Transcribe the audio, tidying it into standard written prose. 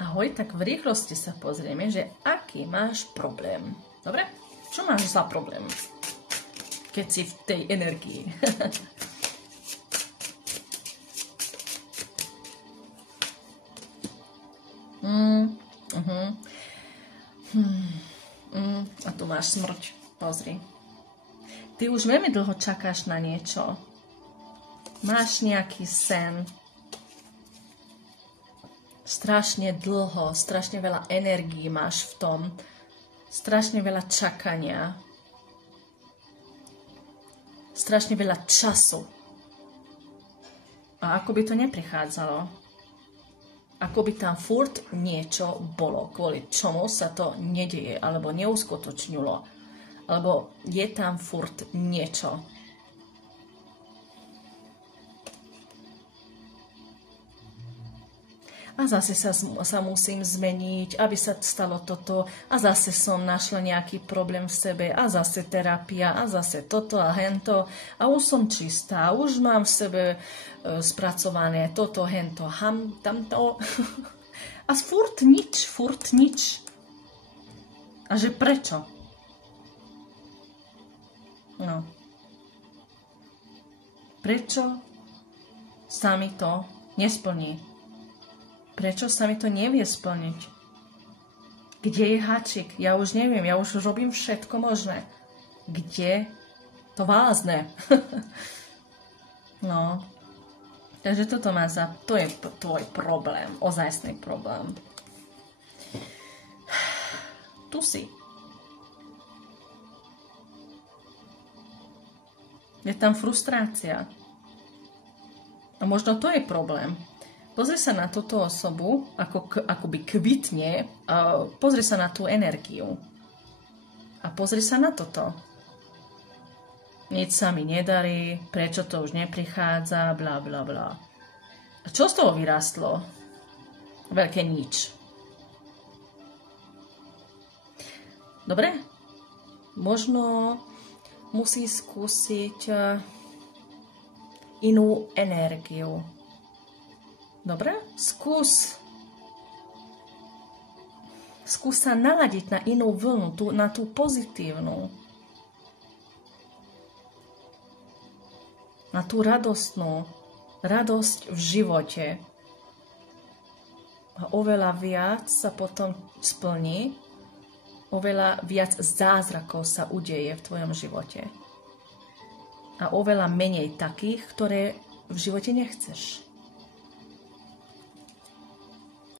Ahoj, tak v rýchlosti sa pozrieme, že aký máš problém. Dobre? Čo máš za problém, keď si v tej energii? A tu máš smrť. Pozri. Ty už veľmi dlho čakáš na niečo. Máš nejaký sen. Strašne dlho, strašne veľa energií máš v tom. Strašne veľa čakania. Strašne veľa času. A ako by to neprichádzalo? Ako by tam furt niečo bolo, kvôli čomu sa to nedeje, alebo neuskutočnilo, alebo je tam furt niečo. A zase sa musím zmeniť, aby sa stalo toto, a zase som našla nejaký problém v sebe, a zase terapia, a zase toto a hento, a už som čistá, už mám v sebe spracované toto, hento, tamto. A furt nič. A že prečo? No. Prečo sa mi to nesplní? Prečo sa mi to nevie splniť? Kde je háčik? Ja už neviem, ja už robím všetko možné. Kde to vázne? No. Takže toto má za... To je tvoj problém, ozajstný problém. Tu si. Je tam frustrácia. A možno to je problém. Pozri sa na túto osobu, akoby kvitne, pozri sa na tú energiu. A pozri sa na toto. Nič sa mi nedarí, prečo to už neprichádza, bla bla bla. A čo z toho vyrástlo? Veľké nič. Dobre? Možno musí skúsiť inú energiu. Dobre? Skús sa naladiť na inú vlnu, na tú pozitívnu. Na tú radostnú. Radosť v živote. A oveľa viac sa potom splní, oveľa viac zázrakov sa udeje v tvojom živote. A oveľa menej takých, ktoré v živote nechceš.